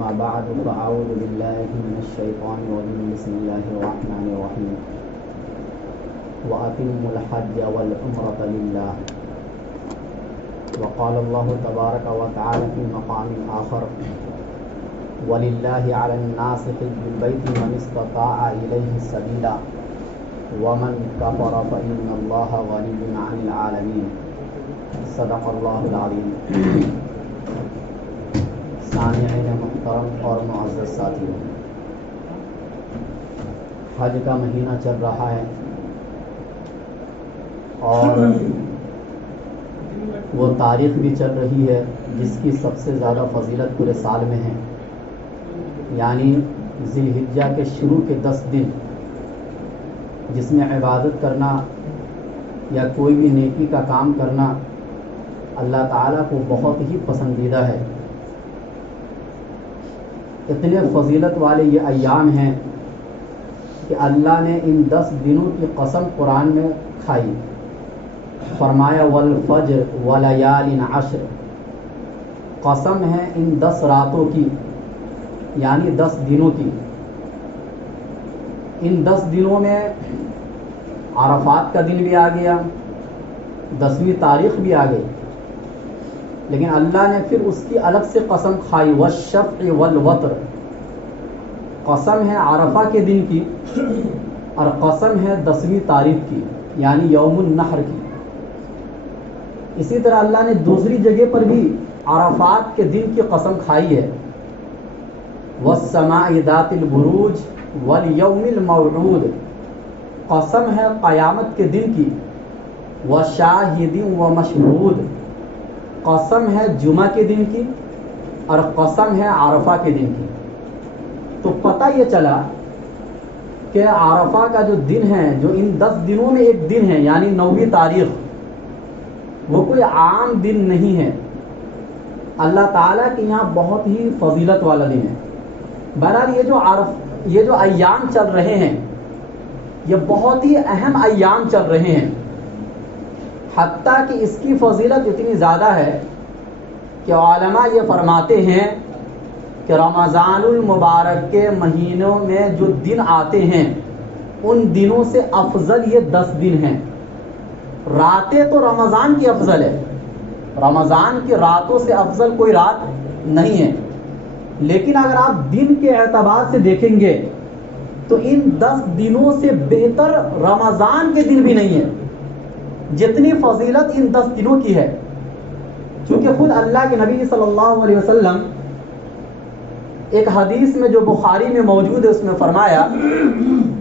أما بعد فأعوذ بالله من الشيطان الرجيم بسم الله الرحمن الرحيم وأتموا الحج والعمرة لله وقال الله تبارك وتعالى في مقام آخر ولله على الناس حج البيت من استطاع إليه سبيلا ومن كفر فإن الله غني عن العالمين صدق اللہ العظیم. سامعین محترم اور معزز ساتھیوں، حج کا مہینہ چل رہا ہے اور وہ تاریخ بھی چل رہی ہے جس کی سب سے زیادہ فضیلت پورے سال میں ہے، یعنی ذی الحجہ کے شروع کے 10 دن جس میں عبادت کرنا یا کوئی بھی نیکی کا کام کرنا اللہ تعالیٰ کو بہت ہی پسندیدہ ہے. اتنے فضیلت والے یہ ایام ہیں کہ اللہ نے ان 10 دنوں کی قسم قرآن میں کھائی. فرمایا والفجر ولیال عشر، قسم ہے ان 10 راتوں کی یعنی 10 دنوں کی. ان 10 دنوں میں عرفات کا دن بھی آ گیا، 10ویں تاریخ بھی آ گئی، لیکن اللہ نے پھر اس کی الگ سے قسم کھائی والشفع والوتر. قسم ہے عرفہ کے دن کی اور قسم ہے 10ویں تاریخ کی یعنی یوم النحر کی. اسی طرح اللہ نے دوسری جگہ پر بھی عرفات کے دن کی قسم کھائی ہے والسماء ذات البروج والیوم الموعود. قسم ہے قیامت کے دن کی وشاہد ومشہود. قسم ہے جمعہ کے دن کی اور قسم ہے عرفہ کے دن کی. تو پتہ یہ چلا کہ عرفہ کا جو دن ہے، جو ان 10 دنوں میں ایک دن ہے یعنی 9ویں تاریخ، وہ کوئی عام دن نہیں ہے، اللہ تعالیٰ کے یہاں بہت ہی فضیلت والا دن ہے. بہرحال یہ جو ایام چل رہے ہیں یہ بہت ہی اہم ایام چل رہے ہیں، حتیٰ کہ اس کی فضیلت اتنی زیادہ ہے کہ علماء یہ فرماتے ہیں کہ رمضان المبارک کے مہینوں میں جو دن آتے ہیں ان دنوں سے افضل یہ 10 دن ہیں. راتیں تو رمضان کی افضل ہے، رمضان کی راتوں سے افضل کوئی رات نہیں ہے، لیکن اگر آپ دن کے اعتبار سے دیکھیں گے تو ان 10 دنوں سے بہتر رمضان کے دن بھی نہیں ہے جتنی فضیلت ان 10 دنوں کی ہے. چونکہ خود اللہ کے نبی صلی اللہ علیہ وسلم ایک حدیث میں جو بخاری میں موجود ہے اس میں فرمایا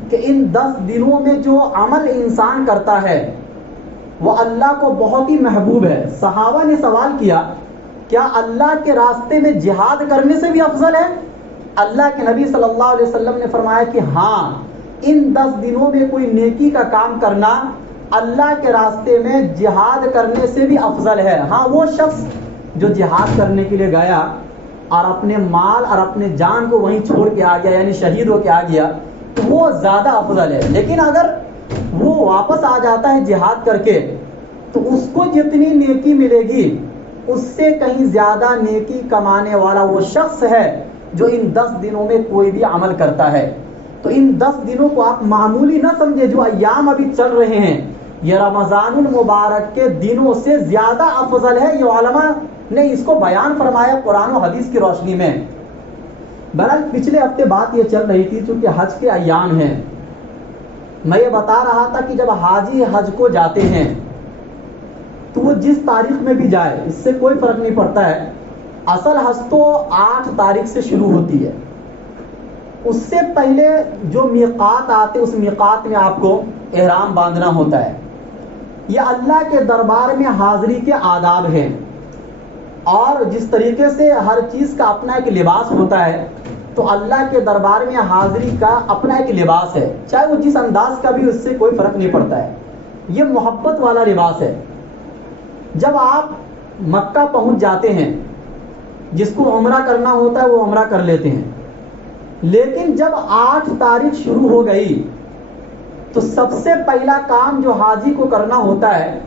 کہ ان 10 دنوں میں جو عمل انسان کرتا ہے وہ اللہ کو بہت ہی محبوب ہے. صحابہ نے سوال کیا کیا اللہ کے راستے میں جہاد کرنے سے بھی افضل ہے؟ اللہ کے نبی صلی اللہ علیہ وسلم نے فرمایا کہ ہاں، ان 10 دنوں میں کوئی نیکی کا کام کرنا اللہ کے راستے میں جہاد کرنے سے بھی افضل ہے. ہاں، وہ شخص جو جہاد کرنے کے لیے گیا اور اپنے مال اور اپنے جان کو وہیں چھوڑ کے آ گیا یعنی شہید ہو کے آ گیا تو وہ زیادہ افضل ہے. لیکن اگر وہ واپس آ جاتا ہے جہاد کر کے تو اس کو جتنی نیکی ملے گی اس سے کہیں زیادہ نیکی کمانے والا وہ شخص ہے جو ان 10 دنوں میں کوئی بھی عمل کرتا ہے. تو ان 10 دنوں کو آپ معمولی نہ سمجھے. جو ایام ابھی چل رہے ہیں یہ رمضان المبارک کے دنوں سے زیادہ افضل ہے. یہ علماء نے اس کو بیان فرمایا قرآن و حدیث کی روشنی میں. بہرحال پچھلے ہفتے بات یہ چل رہی تھی چونکہ حج کے ایام ہیں، میں یہ بتا رہا تھا کہ جب حاجی حج کو جاتے ہیں تو وہ جس تاریخ میں بھی جائے اس سے کوئی فرق نہیں پڑتا ہے. اصل حج تو 8 تاریخ سے شروع ہوتی ہے. اس سے پہلے جو میقات آتے اس میقات میں آپ کو احرام باندھنا ہوتا ہے. یہ اللہ کے دربار میں حاضری کے آداب ہیں، اور جس طریقے سے ہر چیز کا اپنا ایک لباس ہوتا ہے تو اللہ کے دربار میں حاضری کا اپنا ایک لباس ہے، چاہے وہ جس انداز کا بھی، اس سے کوئی فرق نہیں پڑتا ہے. یہ محبت والا لباس ہے. جب آپ مکہ پہنچ جاتے ہیں، جس کو عمرہ کرنا ہوتا ہے وہ عمرہ کر لیتے ہیں، لیکن جب 8 تاریخ شروع ہو گئی تو سب سے پہلا کام جو حاجی کو کرنا ہوتا ہے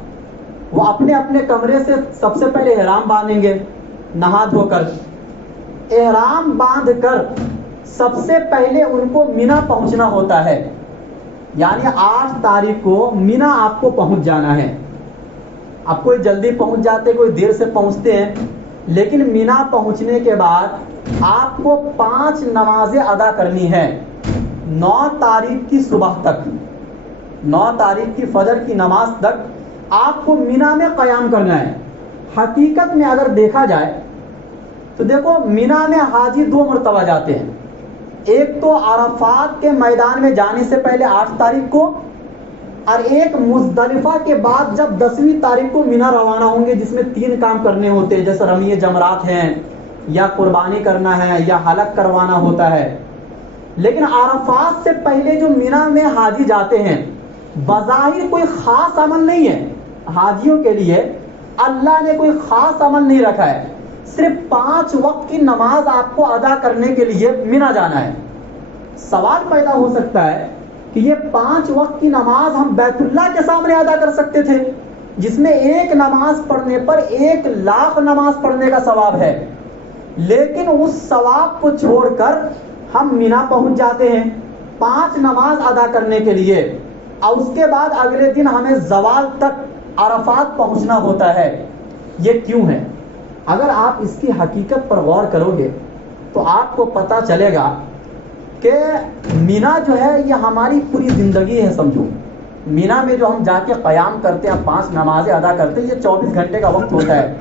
وہ اپنے اپنے کمرے سے سب سے پہلے احرام باندھیں گے نہا دھو کر. احرام باندھ کر سب سے پہلے ان کو مینا پہنچنا ہوتا ہے، یعنی 8 تاریخ کو مینا آپ کو پہنچ جانا ہے۔ اب کوئی جلدی پہنچ جاتے، کوئی دیر سے پہنچتے ہیں، لیکن مینا پہنچنے کے بعد آپ کو 5 نمازیں ادا کرنی ہے 9 تاریخ کی صبح تک، 9 تاریخ کی فجر کی نماز تک آپ کو مینا میں قیام کرنا ہے۔ حقیقت میں اگر دیکھا جائے تو دیکھو، مینا میں حاجی 2 مرتبہ جاتے ہیں، ایک تو عرفات کے میدان میں جانے سے پہلے 8 تاریخ کو، اور ایک مزدلفہ کے بعد جب 10ویں تاریخ کو مینا روانہ ہوں گے، جس میں 3 کام کرنے ہوتے ہیں، جیسے رمی جمرات ہیں، یا قربانی کرنا ہے، یا حلق کروانا ہوتا ہے۔ لیکن عرفات سے پہلے جو مینا میں حاجی جاتے ہیں، بظاہر کوئی خاص عمل نہیں ہے حاجیوں کے لیے، اللہ نے کوئی خاص عمل نہیں رکھا ہے، صرف 5 وقت کی نماز آپ کو ادا کرنے کے لیے مینا جانا ہے۔ سوال پیدا ہو سکتا ہے کہ یہ 5 وقت کی نماز ہم بیت اللہ کے سامنے ادا کر سکتے تھے، جس میں ایک نماز پڑھنے پر 1 لاکھ نماز پڑھنے کا ثواب ہے، لیکن اس ثواب کو چھوڑ کر ہم مینا پہنچ جاتے ہیں 5 نماز ادا کرنے کے لیے، اور اس کے بعد اگلے دن ہمیں زوال تک عرفات پہنچنا ہوتا ہے۔ یہ کیوں ہے؟ اگر آپ اس کی حقیقت پر غور کرو گے تو آپ کو پتہ چلے گا کہ مینا جو ہے یہ ہماری پوری زندگی ہے۔ سمجھو، مینا میں جو ہم جا کے قیام کرتے ہیں، 5 نمازیں ادا کرتے ہیں، یہ 24 گھنٹے کا وقت ہوتا ہے،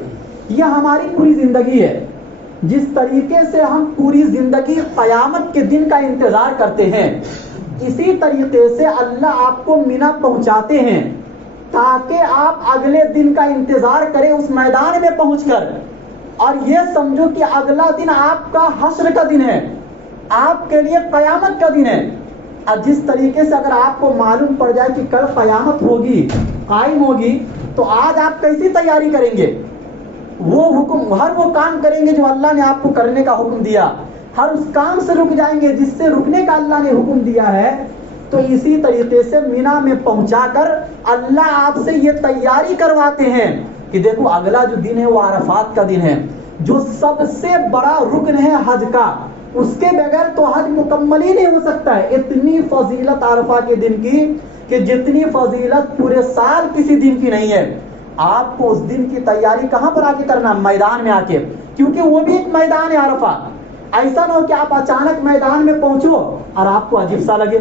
یہ ہماری پوری زندگی ہے۔ جس طریقے سے ہم پوری زندگی قیامت کے دن کا انتظار کرتے ہیں، اسی طریقے سے اللہ آپ کو مینا پہنچاتے ہیں تاکہ آپ اگلے دن کا انتظار کریں اس میدان میں پہنچ کر، اور یہ سمجھو کہ اگلا دن آپ کا حشر کا دن ہے، آپ کے لیے قیامت کا دن ہے۔ اور جس طریقے سے اگر آپ کو معلوم پڑ جائے کہ کل قیامت ہوگی، قائم ہوگی، تو آج آپ کیسی تیاری کریں گے؟ وہ حکم، ہر وہ کام کریں گے جو اللہ نے آپ کو کرنے کا حکم دیا، ہر اس کام سے رک جائیں گے جس سے رکنے کا اللہ نے حکم دیا ہے۔ تو اسی طریقے سے مینا میں پہنچا کر اللہ آپ سے یہ تیاری کرواتے ہیں کہ دیکھو اگلا جو دن ہے وہ عرفات کا دن ہے، جو سب سے بڑا رکن ہے حج کا، اس کے بغیر تو حج مکمل ہی نہیں ہو سکتا ہے۔ اتنی فضیلت عرفہ کے دن کی کہ جتنی فضیلت پورے سال کسی دن کی نہیں ہے۔ آپ کو اس دن کی تیاری کہاں پر آ کے کرنا؟ میدان میں آ کے، کیونکہ وہ بھی ایک میدان ہے عرفہ۔ ایسا نہ ہو کہ آپ اچانک میدان میں پہنچو اور آپ کو عجیب سا لگے،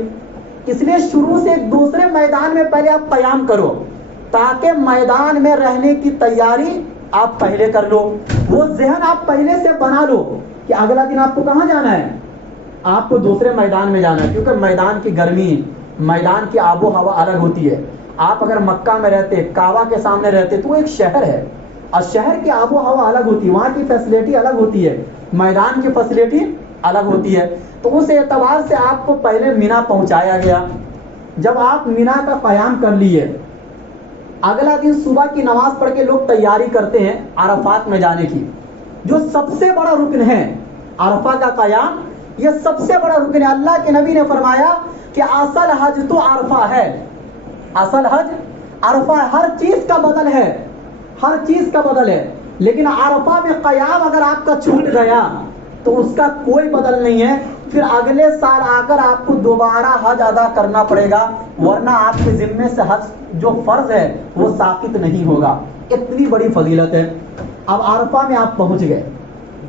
اس لیے شروع سے ایک دوسرے میدان میں پہلے آپ قیام کرو تاکہ میدان میں رہنے کی تیاری آپ پہلے کر لو، وہ ذہن آپ پہلے سے بنا لو کہ اگلا دن آپ کو کہاں جانا ہے، آپ کو دوسرے میدان میں جانا ہے، کیونکہ میدان کی گرمی، میدان کی آب و ہوا الگ ہوتی ہے۔ آپ اگر مکہ میں رہتے، کعبہ کے سامنے رہتے، تو وہ ایک شہر ہے، اور شہر کی آب و ہوا الگ ہوتی ہے، وہاں کی فیسلٹی الگ ہوتی ہے، میدان کی فیسلٹی الگ ہوتی ہے۔ تو اس اعتبار سے آپ کو پہلے مینا پہنچایا گیا۔ جب آپ مینا کا قیام کر لیے، اگلا دن صبح کی نماز پڑھ کے لوگ تیاری کرتے ہیں عرفات میں جانے کی، جو سب سے بڑا رکن ہے عرفہ کا قیام، یہ سب سے بڑا رکن ہے۔ اللہ کے نبی نے فرمایا کہ اصل حج تو عرفہ ہے، اصل حج عرفہ ہے، ہر چیز کا بدل ہے، ہر چیز کا بدل ہے، لیکن عرفہ میں قیام اگر آپ کا چھوٹ گیا تو اس کا کوئی بدل نہیں ہے، پھر اگلے سال آ کر آپ کو دوبارہ حج ادا کرنا پڑے گا، ورنہ آپ کے ذمے سے حج جو فرض ہے وہ ساقط نہیں ہوگا۔ اتنی بڑی فضیلت ہے۔ اب عرفہ میں آپ پہنچ گئے،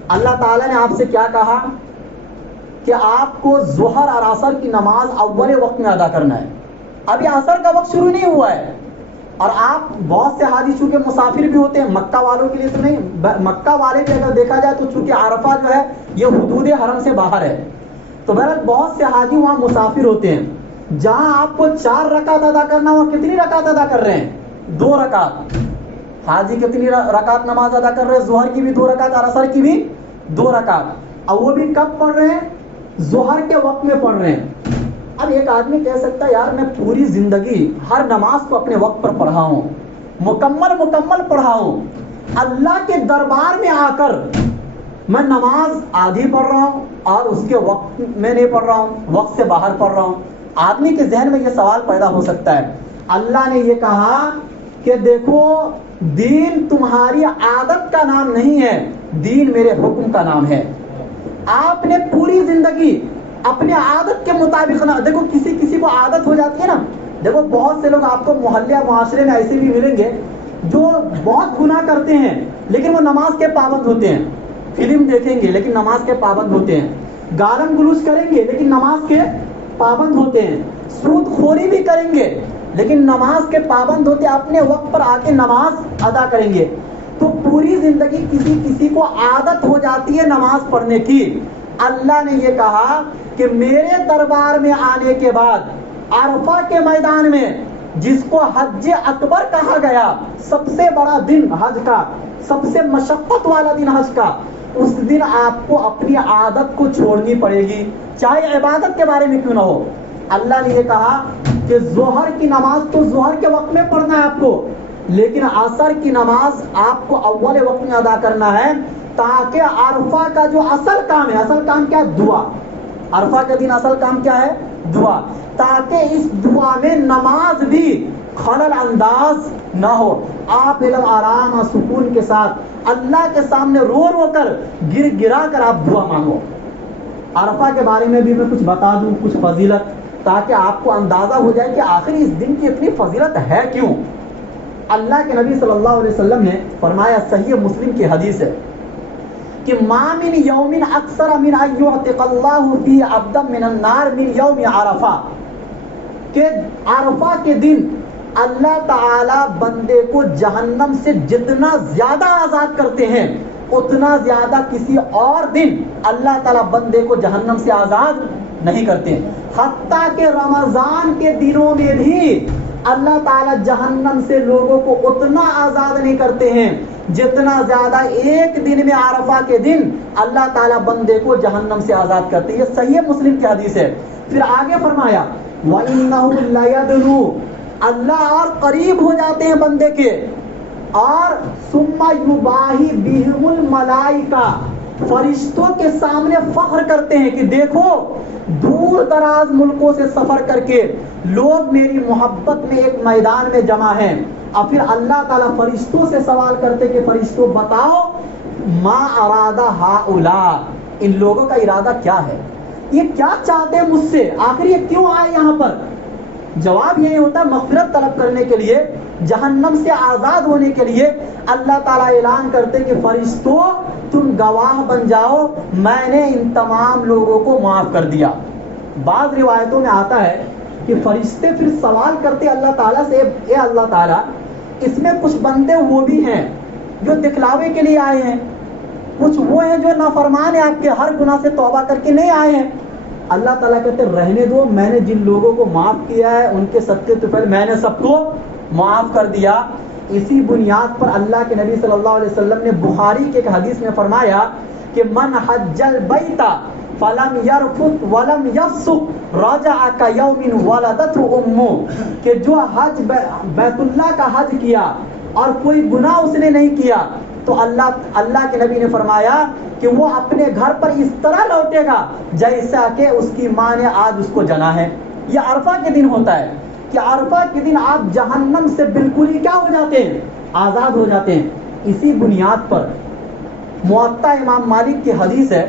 اللہ تعالیٰ نے آپ سے کیا کہا کہ آپ کو ظہر اور عصر کی نماز اول وقت میں ادا کرنا ہے۔ ابھی عصر کا وقت شروع نہیں ہوا ہے، اور آپ بہت سے حاجی چونکہ مسافر بھی ہوتے ہیں، مکہ والوں کے لیے تو نہیں، مکہ والے بھی اگر دیکھا جائے تو چونکہ عرفہ جو ہے یہ حدود حرم سے باہر ہے، تو بہرحال بہت سے حاجی وہاں مسافر ہوتے ہیں۔ جہاں آپ کو 4 رکعت ادا کرنا، وہاں کتنی رکعت ادا کر رہے ہیں؟ 2 رکعت۔ حاجی کتنی رکعت نماز ادا کر رہے ہیں؟ ظہر کی بھی 2 رکعت اور عصر کی بھی 2 رکعت، اور وہ بھی کب پڑھ رہے ہیں؟ ظہر کے وقت میں پڑھ رہے ہیں۔ اب ایک آدمی کہہ سکتا ہے یار میں پوری زندگی ہر نماز کو اپنے وقت پر پڑھا ہوں، مکمل پڑھا ہوں، اللہ کے دربار میں آ کر میں نماز آدھی پڑھ رہا ہوں اور اس کے وقت میں نہیں پڑھ رہا ہوں، وقت سے باہر پڑھ رہا ہوں۔ آدمی کے ذہن میں یہ سوال پیدا ہو سکتا ہے۔ اللہ نے یہ کہا کہ دیکھو دین تمہاری عادت کا نام نہیں ہے، دین میرے حکم کا نام ہے۔ آپ نے پوری زندگی اپنے عادت کے مطابق نہ، دیکھو کسی کو عادت ہو جاتی ہے نا، دیکھو بہت سے لوگ آپ کو محلے یا معاشرے میں ایسے بھی ملیں گے جو بہت گناہ کرتے ہیں لیکن وہ نماز کے پابند ہوتے ہیں، فلم دیکھیں گے لیکن نماز کے پابند ہوتے ہیں، گالم گلوچ کریں گے لیکن نماز کے پابند ہوتے ہیں، سود خوری بھی کریں گے لیکن نماز کے پابند ہوتے ہیں، اپنے وقت پر آ کے نماز ادا کریں گے۔ تو پوری زندگی کسی کو عادت ہو جاتی ہے نماز پڑھنے کی، اللہ نے یہ کہا کہ میرے دربار میں آنے کے بعد عرفہ کے میدان میں، جس کو حج اکبر کہا گیا، سب سے بڑا دن حج کا، سب سے مشقت والا دن حج کا، اس دن آپ کو اپنی عادت کو چھوڑنی پڑے گی، چاہے عبادت کے بارے میں کیوں نہ ہو۔ اللہ نے یہ کہا کہ ظہر کی نماز تو ظہر کے وقت میں پڑھنا ہے آپ کو، لیکن عصر کی نماز آپ کو اول وقت میں ادا کرنا ہے، تاکہ عرفہ کا جو اصل کام ہے، اصل کام کیا ہے؟ دعا۔ عرفہ کے دن اصل کام کیا ہے؟ دعا، تاکہ اس دعا میں نماز بھی خلل انداز نہ ہو، آپ ایک دم آرام اور سکون کے ساتھ اللہ کے سامنے رو رو کر گر گرا کر آپ دعا مانگو۔ عرفہ کے بارے میں بھی میں کچھ بتا دوں، کچھ فضیلت، تاکہ آپ کو اندازہ ہو جائے کہ آخر اس دن کی اتنی فضیلت ہے کیوں۔ اللہ کے نبی صلی اللہ علیہ وسلم نے فرمایا، صحیح مسلم کی حدیث ہے کہ ما من یوم اکثر من ان یعتق اللہ فی عبدا من النار من یوم عرفہ، کہ عرفہ کے دن اللہ تعالی بندے کو جہنم سے جتنا زیادہ آزاد کرتے ہیں، اتنا زیادہ کسی اور دن اللہ تعالی بندے کو جہنم سے آزاد نہیں کرتے، حتیٰ کہ رمضان کے دنوں میں بھی اللہ تعالیٰ جہنم سے لوگوں کو اتنا آزاد نہیں کرتے ہیں جتنا زیادہ ایک دن میں عرفہ کے دن اللہ تعالیٰ بندے کو جہنم سے آزاد کرتے ہیں۔ یہ صحیح مسلم کی حدیث ہے۔ پھر آگے فرمایا، وَإِنَّهُ لَيَدْنُو، اللہ اور قریب ہو جاتے ہیں بندے کے، اور ثُمَّ يُبَاهِي بِهِمُ الْمَلَائِكَةُ، فرشتوں کے سامنے فخر کرتے ہیں کہ دیکھو دور دراز ملکوں سے سفر کر کے لوگ میری محبت میں ایک میدان میں جمع ہیں، اور پھر اللہ تعالیٰ فرشتوں سے سوال کرتے کہ فرشتوں بتاؤ ما ارادہ ہؤلاء، ان لوگوں کا ارادہ کیا ہے، یہ کیا چاہتے ہیں مجھ سے، آخر یہ کیوں آئے یہاں پر۔ جواب یہی ہوتا ہے مغفرت طلب کرنے کے لیے، جہنم سے آزاد ہونے کے لیے۔ اللہ تعالیٰ اعلان کرتے کہ فرشتوں تم گواہ بن جاؤ، میں نے ان تمام لوگوں کو معاف کر دیا۔ بعض روایتوں میں آتا ہے کہ فرشتے پھر سوال کرتے اللہ تعالیٰ سے، اے اللہ تعالیٰ اس میں کچھ بندے وہ بھی ہیں جو دکھلاوے کے لیے آئے ہیں، کچھ وہ ہیں جو نافرمان ہیں، آپ کے ہر گناہ سے توبہ کر کے نہیں آئے ہیں۔ اللہ تعالیٰ کہتے رہنے دو، میں نے جن لوگوں کو معاف کیا ہے ان کے صدقے تو پہلے میں نے سب کو معاف کر دیا۔ اسی بنیاد پر اللہ کے نبی صلی اللہ علیہ وسلم نے بخاری کے ایک حدیث میں فرمایا کہ من حج البیت فلم یرفث ولم یفسق رجع کیوم ولدتہ امہ، کہ جو حج بیت اللہ کا حج کیا اور کوئی گناہ اس نے نہیں کیا تو اللہ کے نبی نے فرمایا کہ وہ اپنے گھر پر اس طرح لوٹے گا جیسا کہ اس کی ماں نے آج اس کو جنا ہے۔ یہ عرفہ کے دن ہوتا ہے کہ عرفہ کے دن آپ جہنم سے بالکل ہی کیا ہو جاتے ہیں؟ آزاد ہو جاتے ہیں۔ اسی بنیاد پر موطا امام مالک کی حدیث ہے،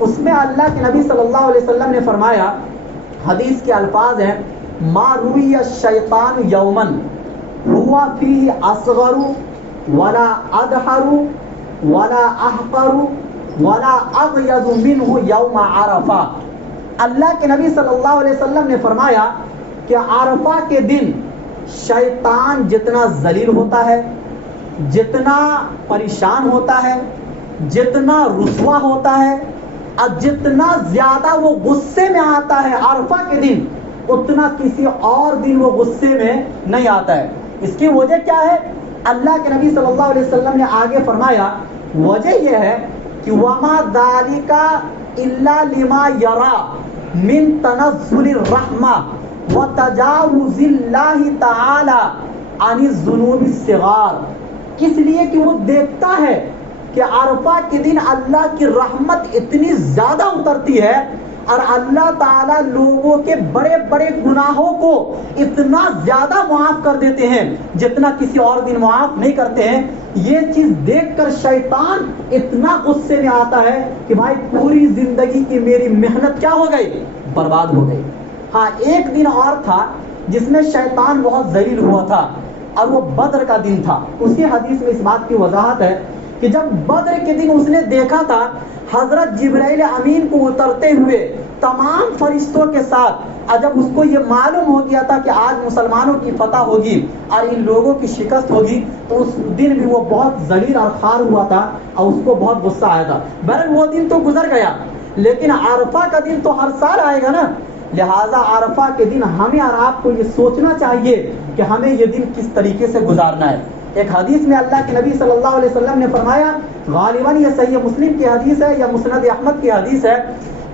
اس میں اللہ کے نبی صلی اللہ علیہ وسلم نے فرمایا، حدیث کے الفاظ ہیں، ما روی الشیطان یوما ہوا فیہ اصغر ولا ادحر ولا احقر ولا اغیظ منہ یوم عرفہ۔ اللہ کے نبی صلی اللہ علیہ وسلم نے فرمایا کہ عرفہ کے دن شیطان جتنا ذلیل ہوتا ہے، جتنا پریشان ہوتا ہے، جتنا رسوا ہوتا ہے، اور جتنا زیادہ وہ غصے میں آتا ہے عرفہ کے دن، اتنا کسی اور دن وہ غصے میں نہیں آتا ہے۔ اس کی وجہ کیا ہے؟ اللہ کے نبی صلی اللہ علیہ وسلم نے آگے فرمایا، وجہ یہ ہے کہ وما ذالک الا لما یرا من تنزل الرحمہ وتجاوز اللہ تعالی عن الذنوب الصغار، اس لیے کہ وہ دیکھتا ہے کہ عرفہ کے دن اللہ کی رحمت اتنی زیادہ اترتی ہے اور اللہ تعالیٰ لوگوں کے بڑے بڑے گناہوں کو اتنا زیادہ معاف کر دیتے ہیں جتنا کسی اور دن معاف نہیں کرتے ہیں. یہ چیز دیکھ کر شیطان اتنا غصے میں آتا ہے کہ بھائی پوری زندگی کی میری محنت کیا ہو گئی؟ برباد ہو گئی. ہاں ایک دن اور تھا جس میں شیطان بہت ذلیل ہوا تھا اور وہ بدر کا دن تھا. اسی حدیث میں اس بات کی وضاحت ہے کہ جب بدر کے دن اس نے دیکھا تھا حضرت جبرائیل امین کو اترتے ہوئے تمام فرشتوں کے ساتھ، اور جب اس کو یہ معلوم ہو گیا تھا کہ آج مسلمانوں کی فتح ہوگی اور ان لوگوں کی شکست ہوگی، تو اس دن بھی وہ بہت ذلیل اور خوار ہوا تھا اور اس کو بہت غصہ آیا تھا. بہرحال وہ دن تو گزر گیا، لیکن عرفہ کا دن تو ہر سال آئے گا نا. لہٰذا عرفہ کے دن ہمیں اور آپ کو یہ سوچنا چاہیے کہ ہمیں یہ دن کس طریقے سے گزارنا ہے. ایک حدیث میں اللہ کے نبی صلی اللہ علیہ وسلم نے فرمایا، غالباً یہ صحیح مسلم کی حدیث ہے یا مسند احمد کی حدیث ہے،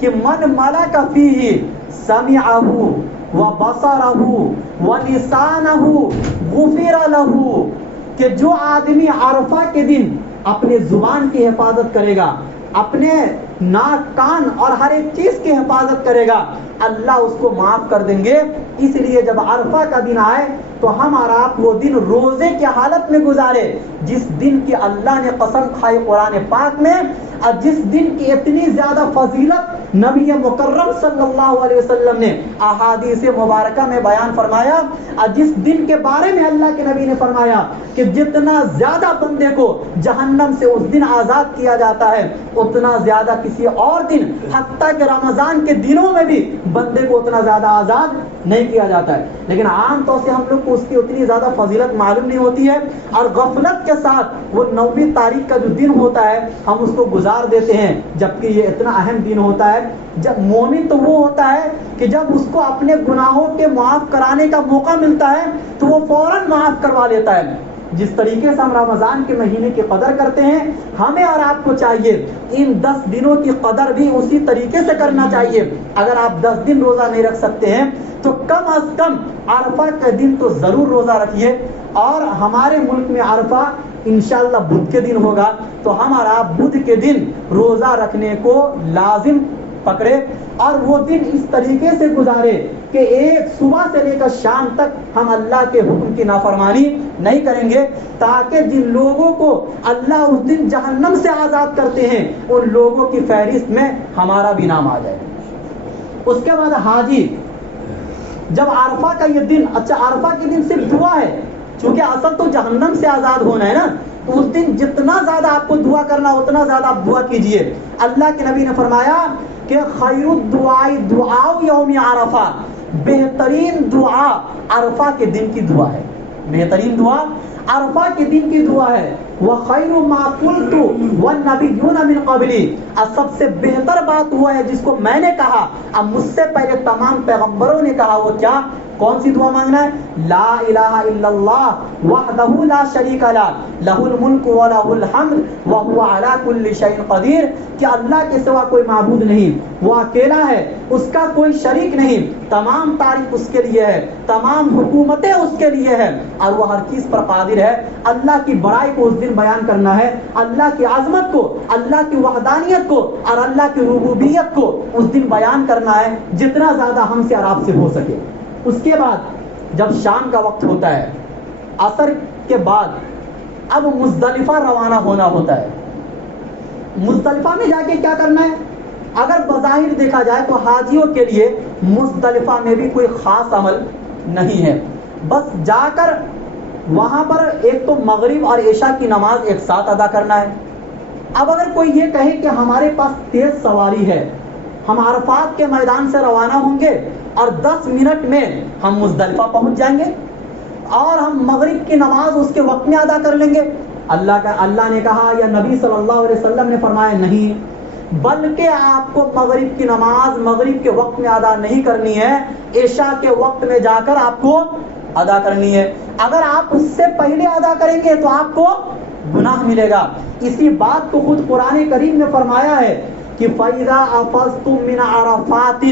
کہ من ملک فیہ سمعہ وبصرہ ولسانہ غفر لہ، کہ جو آدمی عرفہ کے دن اپنے زبان کی حفاظت کرے گا، اپنے ناک کان اور ہر ایک چیز کی حفاظت کرے گا، اللہ اس کو معاف کر دیں گے. اس لیے جب عرفہ کا دن آئے تو ہم اور آپ وہ دن روزے کی حالت میں گزارے جس دن کی اللہ نے قسم کھائی قرآن پاک میں، اور جس دن کی اتنی زیادہ فضیلت نبی مکرم صلی اللہ علیہ وسلم نے احادیث مبارکہ میں بیان فرمایا، اور جس دن کے بارے میں اللہ کے نبی نے فرمایا کہ جتنا زیادہ بندے کو جہنم سے اس دن آزاد کیا جاتا ہے اتنا زیادہ کسی اور دن، حتیٰ کہ رمضان کے دنوں میں بھی بندے کو اتنا زیادہ آزاد نہیں کیا جاتا ہے. لیکن عام طور سے ہم لوگ کو اس کی اتنی زیادہ فضیلت معلوم نہیں ہوتی ہے، اور غفلت کے ساتھ وہ 9ویں تاریخ کا جو دن ہوتا ہے ہم اس کو گزار دیتے ہیں، جبکہ یہ اتنا اہم دن ہوتا ہے. جب مومن تو وہ ہوتا ہے کہ جب اس کو اپنے گناہوں کے معاف کرانے کا موقع ملتا ہے تو وہ فوراً معاف کروا لیتا ہے. جس طریقے سے ہم رمضان کے مہینے کی قدر کرتے ہیں، ہمیں اور آپ کو چاہیے ان 10 دنوں کی قدر بھی اسی طریقے سے کرنا چاہیے. اگر آپ 10 دن روزہ نہیں رکھ سکتے ہیں تو کم از کم عرفہ کا دن تو ضرور روزہ رکھیے. اور ہمارے ملک میں عرفہ انشاءاللہ بدھ کے دن ہوگا، تو ہم اور آپ بدھ کے دن روزہ رکھنے کو لازم پکڑے اور وہ دن اس طریقے سے گزارے کہ ایک صبح سے لے کر شام تک ہم اللہ کے حکم کی نافرمانی نہیں کریں گے، تاکہ جن لوگوں کو اللہ اس دن جہنم سے آزاد کرتے ہیں ان لوگوں کی فہرست میں ہمارا بھی نام آ جائے. اس کے بعد حاجی جب عرفہ کا یہ دن، اچھا عرفہ کے دن صرف دعا ہے، چونکہ اصل تو جہنم سے آزاد ہونا ہے نا، تو اس دن جتنا زیادہ آپ کو دعا کرنا اتنا زیادہ آپ دعا کیجئے. اللہ کے نبی نے فرمایا کہ خیر الدعاء دعاء یوم عرفہ، بہترین دعا عرفہ کے دن کی دعا ہے. بہترین دعا عرفہ کے دن کی دعا ہے. وَخَيْرُ مَا قُلْتُ وَالنَّبِيُّونَ مِن قَبْلِي، اور سب سے بہتر بات ہوا ہے جس کو میں نے کہا اب مجھ سے پہلے تمام پیغمبروں نے کہا. وہ کیا؟ کون سی دعا مانگنا ہے؟ لا الہ الا اللہ وحدہ لا شریک لہ لہ الملک ولہ الحمد وہو علی کل شیء قدیر، کہ اللہ کے سوا کوئی معبود نہیں، وہ اکیلا ہے، اس کا کوئی شریک نہیں، تمام تعریف اس کے لیے ہے، تمام حکومتیں اس کے لیے ہے، اور وہ ہر چیز پر قادر ہے. اللہ کی بڑائی کو اس دن بیان کرنا ہے، اللہ کی عظمت کو، اللہ کی وحدانیت کو اور اللہ کی ربوبیت کو اس دن بیان کرنا ہے جتنا زیادہ ہم سے اور آپ سے ہو سکے. اس کے بعد جب شام کا وقت ہوتا ہے، عصر کے بعد اب مزدلفہ روانہ ہونا ہوتا ہے. مزدلفہ میں جا کے کیا کرنا ہے؟ اگر بظاہر دیکھا جائے تو حاجیوں کے لیے مزدلفہ میں بھی کوئی خاص عمل نہیں ہے، بس جا کر وہاں پر ایک تو مغرب اور عشاء کی نماز ایک ساتھ ادا کرنا ہے. اب اگر کوئی یہ کہے کہ ہمارے پاس تیز سواری ہے، ہم عرفات کے میدان سے روانہ ہوں گے اور 10 منٹ میں ہم مزدلفہ پہنچ جائیں گے اور ہم مغرب کی نماز اس کے وقت میں ادا کر لیں گے، اللہ نے کہا یا نبی صلی اللہ علیہ وسلم نے فرمایا نہیں، بلکہ آپ کو مغرب کی نماز مغرب کے وقت میں ادا نہیں کرنی ہے، عشاء کے وقت میں جا کر آپ کو ادا کرنی ہے. اگر آپ اس سے پہلے ادا کریں گے تو آپ کو گناہ ملے گا. اسی بات کو خود قرآن کریم میں فرمایا ہے کہ فَإِذَا أَفَضْتُم مِّنْ عَرَفَاتٍ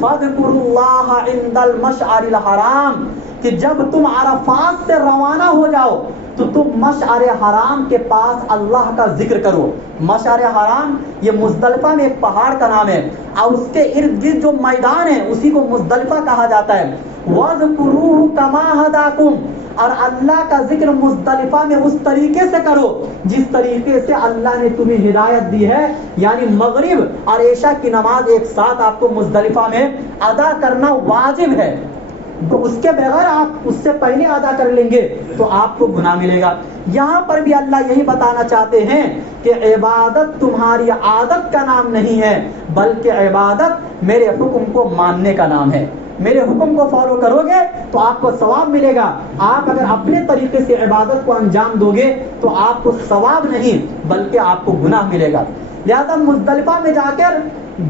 فَاذْكُرُوا اللَّهَ عِندَ الْمَشْعَرِ الْحَرَامِ، کہ جب تم عرفات سے روانہ ہو جاؤ تو تم مشعر حرام کے پاس اللہ کا ذکر کرو. مشعر حرام یہ مزدلفہ میں ایک پہاڑ کا نام ہے اور اس کے ارد گرد جو میدان ہے اسی کو مزدلفہ کہا جاتا ہے. وَاذْكُرُوهُ كَمَا هَدَاكُمْ، اور اللہ کا ذکر مزدلفہ میں اس طریقے سے کرو جس طریقے سے اللہ نے تمہیں ہدایت دی ہے. یعنی مغرب اور عشاء کی نماز ایک ساتھ آپ کو مزدلفہ میں ادا کرنا واجب ہے. تو اس کے بغیر آپ اس سے پہلے ادا کر لیں گے تو آپ کو گناہ ملے گا. یہاں پر بھی اللہ یہی بتانا چاہتے ہیں کہ عبادت تمہاری عادت کا نام نہیں ہے بلکہ عبادت میرے حکم کو ماننے کا نام ہے. میرے حکم کو فالو کرو گے تو آپ کو ثواب ملے گا. آپ اگر اپنے طریقے سے عبادت کو انجام دو گے تو آپ کو ثواب نہیں بلکہ آپ کو گناہ ملے گا. لہذا مزدلفہ میں جا کر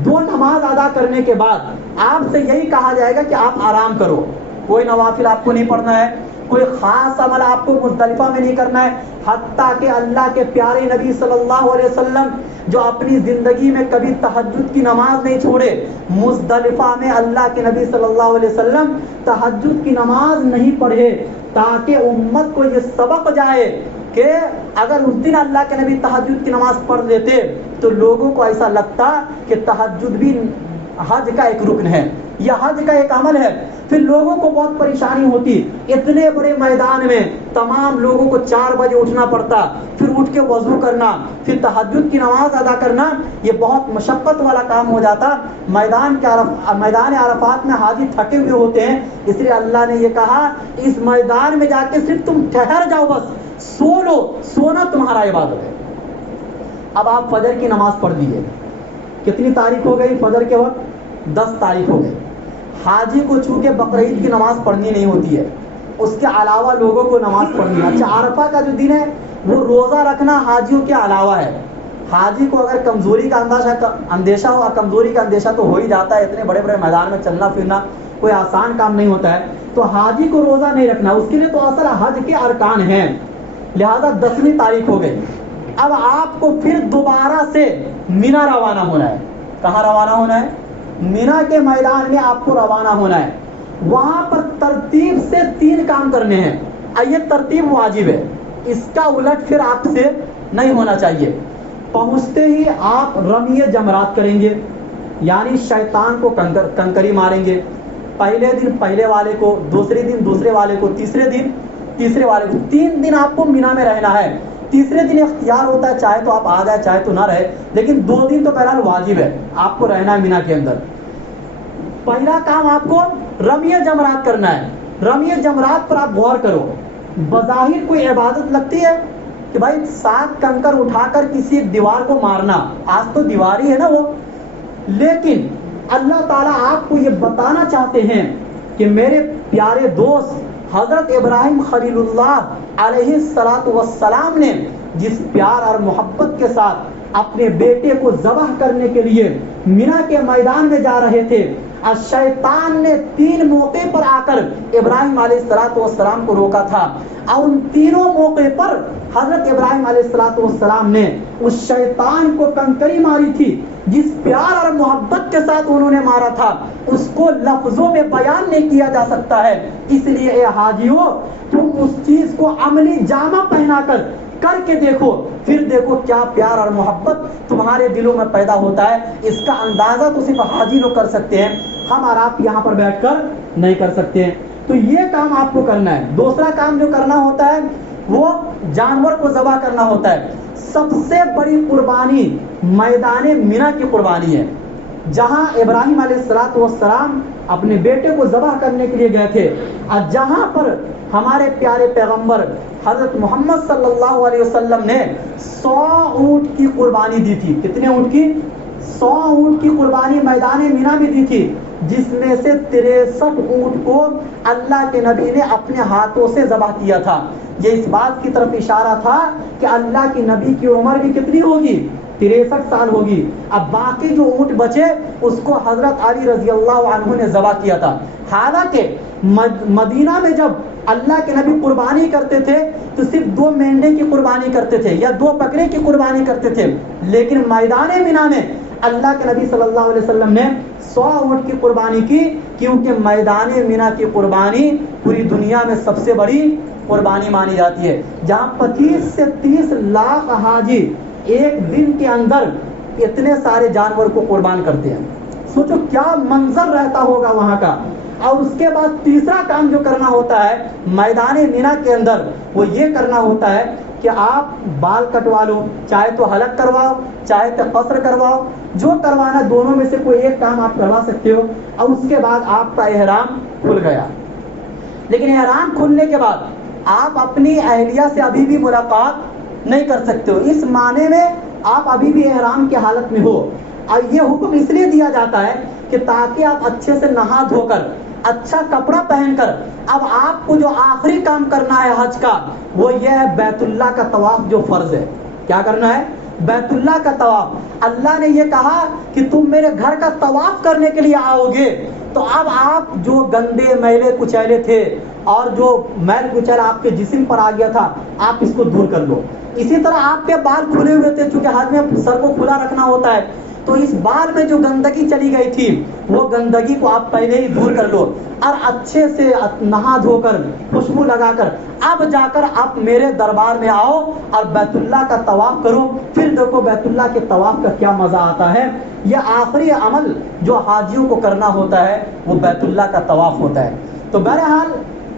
2 نماز ادا کرنے کے بعد آپ سے یہی کہا جائے گا کہ آپ آرام کرو. کوئی نوافل آپ کو نہیں پڑھنا ہے، کوئی خاص عمل آپ کو مزدلفہ میں نہیں کرنا ہے. حتیٰ کہ اللہ کے پیارے نبی صلی اللہ علیہ وسلم جو اپنی زندگی میں کبھی تہجد کی نماز نہیں چھوڑے، مزدلفہ میں اللہ کے نبی صلی اللہ علیہ وسلم تہجد کی نماز نہیں پڑھے تاکہ امت کو یہ سبق جائے کہ اگر اس دن اللہ کے نبی تہجد کی نماز پڑھ لیتے تو لوگوں کو ایسا لگتا کہ تہجد بھی حج کا ایک رکن ہے یا حج کا ایک عمل ہے. پھر لوگوں کو بہت پریشانی ہوتی. اتنے بڑے میدان میں تمام لوگوں کو 4 بجے اٹھنا پڑتا، پھر اٹھ کے وضو کرنا، پھر تہجد کی نماز ادا کرنا، یہ بہت مشقت والا کام ہو جاتا. میدان عرفات میں حاجی تھکے ہوئے ہوتے ہیں، اس لیے اللہ نے یہ کہا اس میدان میں جا کے صرف تم ٹھہر جاؤ، بس سو لو. سونا تمہارا عبادت ہے. اب آپ فجر کی نماز پڑھ لیجیے. کتنی تاریخ ہو گئی فجر کے وقت؟ 10 تاریخ ہو گئی. حاجی کو چونکہ بقرعید کی نماز پڑھنی نہیں ہوتی ہے، اس کے علاوہ لوگوں کو نماز پڑھنی ہے. اچھا، عرفہ کا جو دن ہے وہ روزہ رکھنا حاجیوں کے علاوہ ہے. حاجی کو اگر کمزوری کا اندیشہ ہو، کمزوری کا اندیشہ تو ہو ہی جاتا ہے، اتنے بڑے بڑے میدان میں چلنا پھرنا کوئی آسان کام نہیں ہوتا ہے، تو حاجی کو روزہ نہیں رکھنا. اس کے لیے تو اصل حج کے ارکان ہیں. لہذا 10ویں تاریخ ہو گئی. اب آپ کو پھر دوبارہ سے مینا روانہ ہونا ہے. کہاں روانہ ہونا ہے؟ مینا کے میدان میں آپ کو روانہ ہونا ہے. وہاں پر ترتیب سے 3 کام کرنے ہیں. یہ ترتیب واجب ہے، اس کا الٹ پھر آپ سے نہیں ہونا چاہیے. پہنچتے ہی آپ رمی جمرات کریں گے، یعنی شیطان کو کنکری ماریں گے. پہلے دن پہلے والے کو، دوسرے دن دوسرے والے کو، تیسرے دن تیسرے والے کو. 3 دن آپ کو مینا میں رہنا ہے. تیسرے دن اختیار ہوتا ہے، چاہے تو آپ آ جائے چاہے تو نہ رہے، لیکن 2 دن تو بہرحال واجب ہے آپ کو رہنا ہے مینا کے اندر. پہلا کام آپ کو رمی جمرات کرنا ہے. رمی جمرات پر آپ غور کرو. بظاہر کوئی عبادت لگتی ہے کہ بھائی 7 کنکر اٹھا کر کسی ایک دیوار کو مارنا، آج تو دیوار ہی ہے نا وہ. لیکن اللہ تعالیٰ آپ کو یہ بتانا چاہتے ہیں کہ میرے پیارے دوست حضرت ابراہیم خلیل اللہ علیہ السلام نے جس پیار اور محبت کے ساتھ اپنے بیٹے کو ذبح کرنے کے لیے مینا کے میدان میں جا رہے تھے، شیطان نے 3 موقع پر آ کر ابراہیم علیہ السلام کو روکا تھا، اور ان تینوں موقع پر حضرت ابراہیم علیہ السلام نے اس شیطان کو کنکری ماری تھی. جس پیار اور محبت کے ساتھ انہوں نے مارا تھا اس کو لفظوں میں بیان نہیں کیا جا سکتا ہے. اس لیے اے حاجیوں، تم اس چیز کو عملی جامہ پہنا کر کے دیکھو، پھر دیکھو کیا پیار اور محبت تمہارے دلوں میں پیدا ہوتا ہے. اس کا اندازہ تو صرف حاجی لوگ کر سکتے ہیں، ہم اور آپ یہاں پر بیٹھ کر نہیں کر سکتے ہیں. تو یہ کام آپ کو کرنا ہے. دوسرا کام جو کرنا ہوتا ہے وہ جانور کو ذبح کرنا ہوتا ہے. سب سے بڑی قربانی میدان مینا کی قربانی ہے، جہاں ابراہیم علیہ السلام اپنے بیٹے کو ذبح کرنے کے لیے گئے تھے، اور جہاں پر ہمارے پیارے پیغمبر حضرت محمد صلی اللہ علیہ وسلم نے 100 اونٹ کی قربانی دی تھی. کتنے اونٹ کی؟ 100 اونٹ کی قربانی میدان مینا میں دی تھی، جس میں سے 63 اونٹ کو اللہ کے نبی نے اپنے ہاتھوں سے ذبح کیا تھا. یہ اس بات کی طرف اشارہ تھا کہ اللہ کی نبی کی عمر بھی کتنی ہوگی؟ 63 سال ہوگی. اب باقی جو اونٹ بچے اس کو حضرت علی رضی اللہ عنہ نے ذبح کیا تھا. حالانکہ مدینہ میں جب اللہ کے نبی قربانی کرتے تھے تو صرف 2 مینڈے کی قربانی کرتے تھے یا 2 بکرے کی قربانی کرتے تھے، لیکن میدان مینا میں اللہ کے نبی صلی اللہ علیہ وسلم نے 100 اونٹ کی قربانی کی، کیونکہ میدان مینا کی قربانی پوری دنیا میں سب سے بڑی قربانی مانی جاتی ہے، جہاں 25 سے 30 لاکھ حاجی ایک دن کے اندر اتنے سارے جانور کو قربان کرتے ہیں۔ سوچو کیا منظر رہتا ہوگا وہاں کا۔ اور اس کے بعد تیسرا کام جو کرنا ہوتا ہے میدان مینا کے اندر، وہ یہ کرنا ہوتا ہے کہ آپ بال کٹوا لو، چاہے تو حلق کرواؤ چاہے تو قصر کرواؤ، جو کروانا دونوں میں سے کوئی ایک کام آپ کروا سکتے ہو، اور اس کے بعد آپ کا احرام کھل گیا۔ لیکن احرام کھلنے کے بعد آپ اپنی اہلیہ سے ابھی بھی ملاقات نہیں کر سکتے ہو، اس معنی میں آپ ابھی بھی احرام کی حالت میں ہو۔ اور یہ حکم اس لیے دیا جاتا ہے کہ تاکہ آپ اچھے سے نہا دھو کر اچھا کپڑا پہن کر اب آپ کو جو آخری کام کرنا ہے حج کا، وہ یہ ہے بیت اللہ کا طواف جو فرض ہے۔ کیا کرنا ہے؟ بیت اللہ کا طواف۔ اللہ نے یہ کہا کہ تم میرے گھر کا طواف کرنے کے لیے آؤ گے، تو اب آپ جو گندے میلے کچیلے تھے اور جو میل کچیل آپ کے جسم پر آ گیا تھا، آپ اس کو دور کر لو۔ اسی طرح آپ کے بال کھلے ہوئے تھے، چونکہ حج میں سر کو کھلا رکھنا ہوتا ہے، تو اس بال میں جو گندگی چلی گئی تھی وہ گندگی کو آپ پہلے ہی دور کر لو، اور اچھے سے نہا دھو کر خوشبو لگا کر اب جا کر آپ میرے دربار میں آؤ اور بیت اللہ کا طواف کرو۔ پھر دیکھو بیت اللہ کے طواف کا کیا مزہ آتا ہے۔ یہ آخری عمل جو حاجیوں کو کرنا ہوتا ہے وہ بیت اللہ کا طواف ہوتا ہے۔ تو بہرحال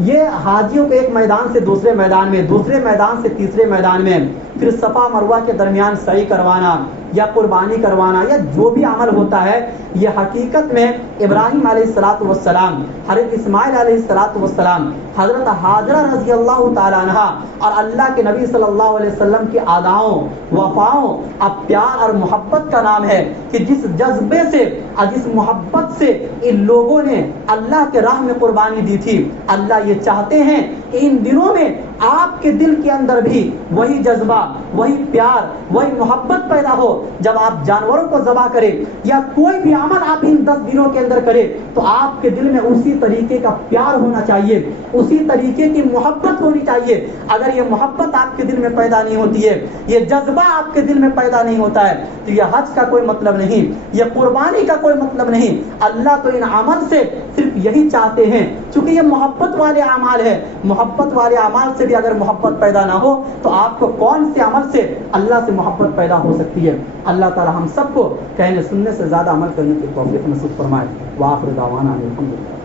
یہ حاجیوں کو ایک میدان سے دوسرے میدان میں، دوسرے میدان سے تیسرے میدان میں، پھر صفا مروہ کے درمیان سعی کروانا یا قربانی کروانا یا جو بھی عمل ہوتا ہے، یہ حقیقت میں ابراہیم علیہ الصلوۃ والسلام، حضرت اسماعیل علیہ الصلوۃ والسلام، حضرت حاجرہ رضی اللہ تعالیٰ عنہ اور اللہ کے نبی صلی اللہ علیہ وسلم کی اداؤں وفاؤں، اب پیار اور محبت کا نام ہے کہ جس جذبے سے اور جس محبت سے ان لوگوں نے اللہ کے راہ میں قربانی دی تھی، اللہ یہ چاہتے ہیں کہ ان دنوں میں آپ کے دل کے اندر بھی وہی جذبہ، وہی پیار، وہی محبت پیدا ہو۔ جب آپ جانوروں کو ذبح کریں یا کوئی بھی عمل آپ ان 10 دنوں کے اندر کریں تو آپ کے دل میں اسی طریقے کا پیار ہونا چاہیے، اسی طریقے کی محبت ہونی چاہیے۔ اگر یہ محبت آپ کے دل میں پیدا نہیں ہوتی ہے، یہ جذبہ آپ کے دل میں پیدا نہیں ہوتا ہے، تو یہ حج کا کوئی مطلب نہیں، یہ قربانی کا کوئی مطلب نہیں۔ اللہ تو ان عمل سے صرف یہی چاہتے ہیں، چونکہ یہ محبت والے اعمال ہے، محبت والے اعمال سے بھی اگر محبت پیدا نہ ہو تو آپ کو کون سے عمل سے اللہ سے محبت پیدا ہو سکتی ہے۔ اللہ تعالی ہم سب کو کہنے سننے سے زیادہ عمل کرنے کی توفیق نصیب فرمائے۔ وآخر دعوانا الحمدللہ۔